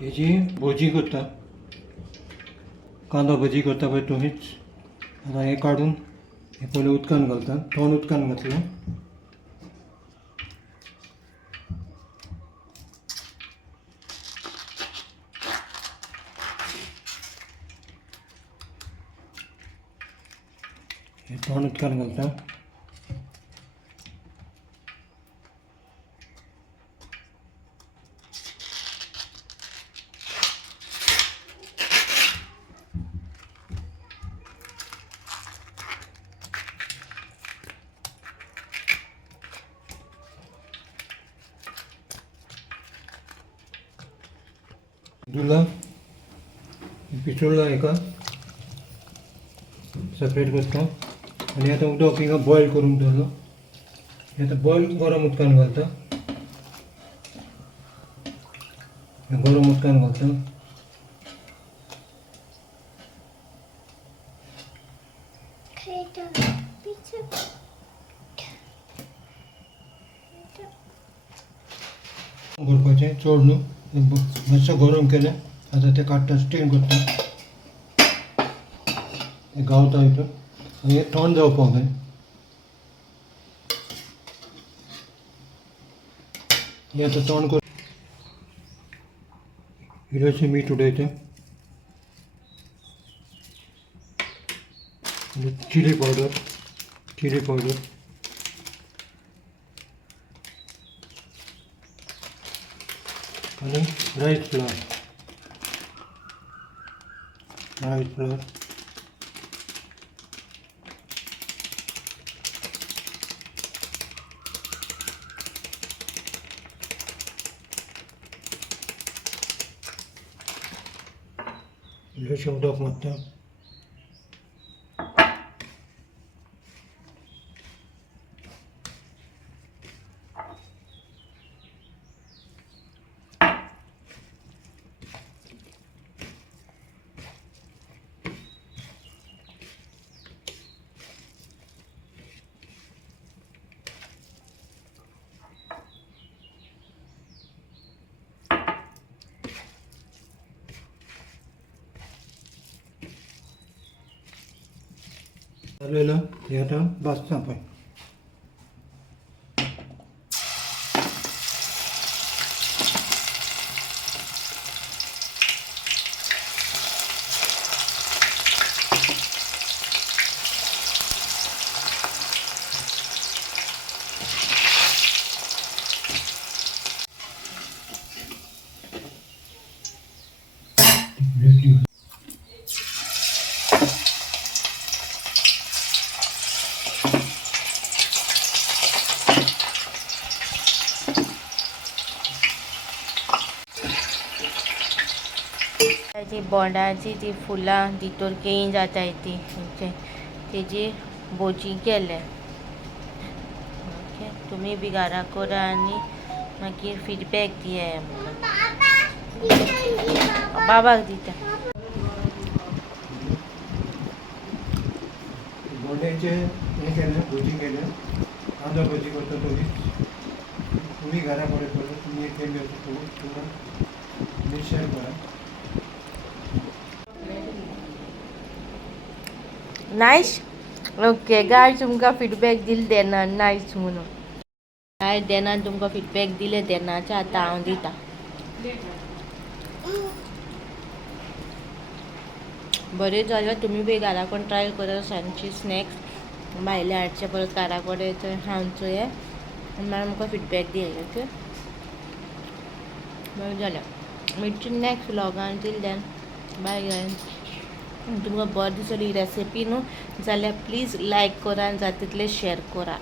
हेजी भजी करता, कांदा भजी करता पळय तुमीच. आता हे काढून हे पयलीं उदकान घालता, थंड उदकान घातलें. हे थंड उदकान घालता. धुला पिसुळला एका सेपरेट करता आणि आता उदक हिंगा बॉयल करून दवरलो. आता बॉयल गरम उदकान घालता, गरम उदकान घालता. करपाचें चड न्हू, मातशें गरम केलें. आतां तें काडटा, स्टीम करता, हें गावता हितून आनी हें थंड जावपाक जाय. हें आतां थंड कर. इल्लेशें मीठ उडयता, चिली पावडर आणि राईस फ्लावर. इल्लेशें उदक मारता. जालेलं हे आता भाजता पळय. जी बोंडाची ती फुलां भितर केळी जाताय ती तेजी भजी केले. ओके, तुमी बी घरा करा आनी मागीर फीडबॅक दियात आमकां. बाबाक दिता. बोंड्याचे हे केलें, भजी केलें, कांदा भजी करता तुम्ही घरा बरें करा. तुम्ही केली तुम्ही शेअर करा. नायस. ओके गाय तुमकां फीडबॅक दिले तेन्ना नायस म्हणून. हांवें तेन्ना तुमकां फीडबॅक दिले तेन्नाचे आतां हांव दिता. बरें जालें. तुमी बी घरा करून ट्राय करा सांजची स्नॅक्स भायले हाडचे परत घरा कडेन थंय खावचो हे आनी मागीर आमकां फीडबॅक दियात. ओके, बरें जालें. मेळची नॅक्स्ट व्लॉगान. Till then bye guys. तुमकां बरी दिसली ही रेसिपी न्हू जाल्यार प्लीज लायक करा आनी जाता तितलें शेअर करा.